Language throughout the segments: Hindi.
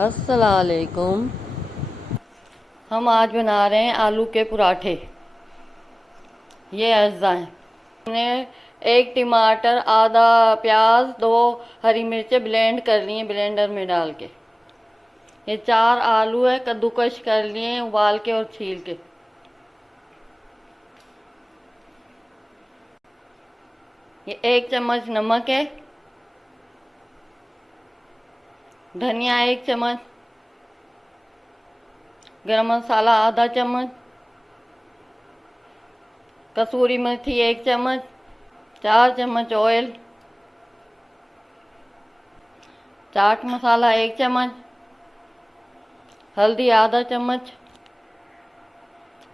अस्सलामुअलैकुम। हम आज बना रहे हैं आलू के पराठे। ये अज्जा हैं। हमने एक टमाटर, आधा प्याज, दो हरी मिर्चें ब्लेंड कर लिए ब्लेंडर में डाल के। ये 4 आलू है, कद्दूकश कर लिए उबाल के और छील के। ये 1 चम्मच नमक है, धनिया 1 चम्मच, गरम मसाला आधा चम्मच, कसूरी मेथी 1 चम्मच, 4 चम्मच ऑयल, चाट मसाला 1 चम्मच, हल्दी आधा चम्मच,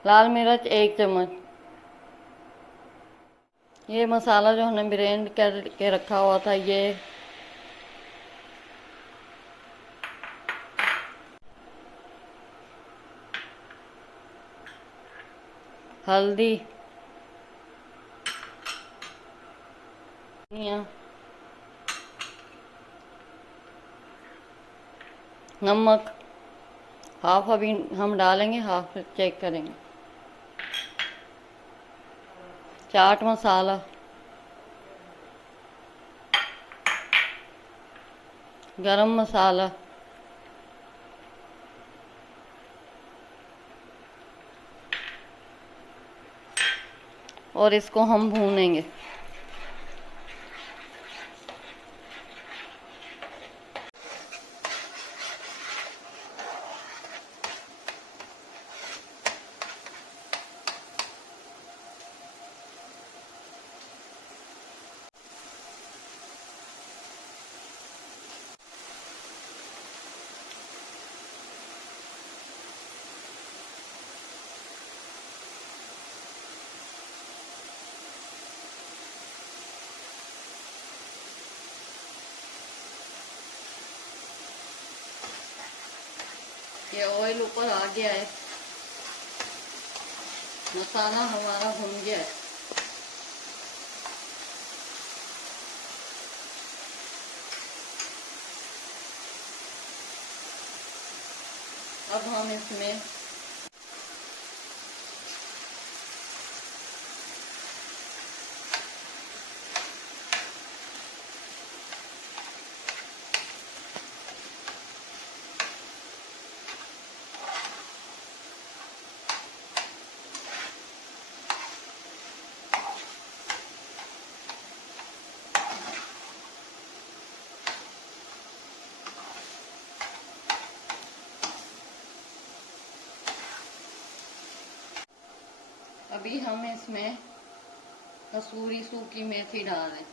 लाल मिर्च 1 चम्मच। ये मसाला जो हमने ब्लेंड करके रखा हुआ था, ये हल्दी, धनिया, नमक हाफ अभी हम डालेंगे, हाफ चेक करेंगे। चाट मसाला, गरम मसाला, और इसको हम भूनेंगे। ये ऑयल ऊपर आ गया है, मसाला हमारा भुन गया है। अब हम इसमें अभी हम इसमें कसूरी सूखी मेथी डाल रहे हैं।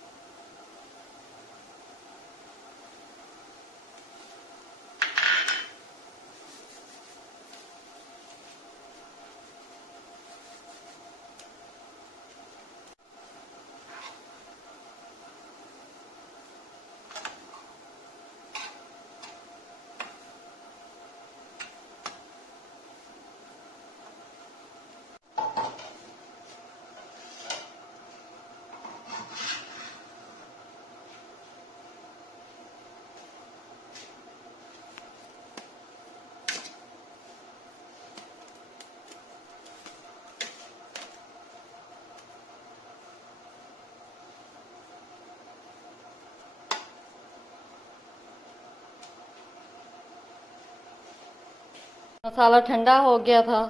मसाला ठंडा हो गया था,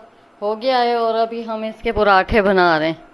हो गया है, और अभी हम इसके पराठे बना रहे हैं।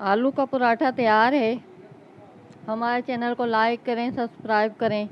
आलू का पराठा तैयार है। हमारे चैनल को लाइक करें, सब्सक्राइब करें।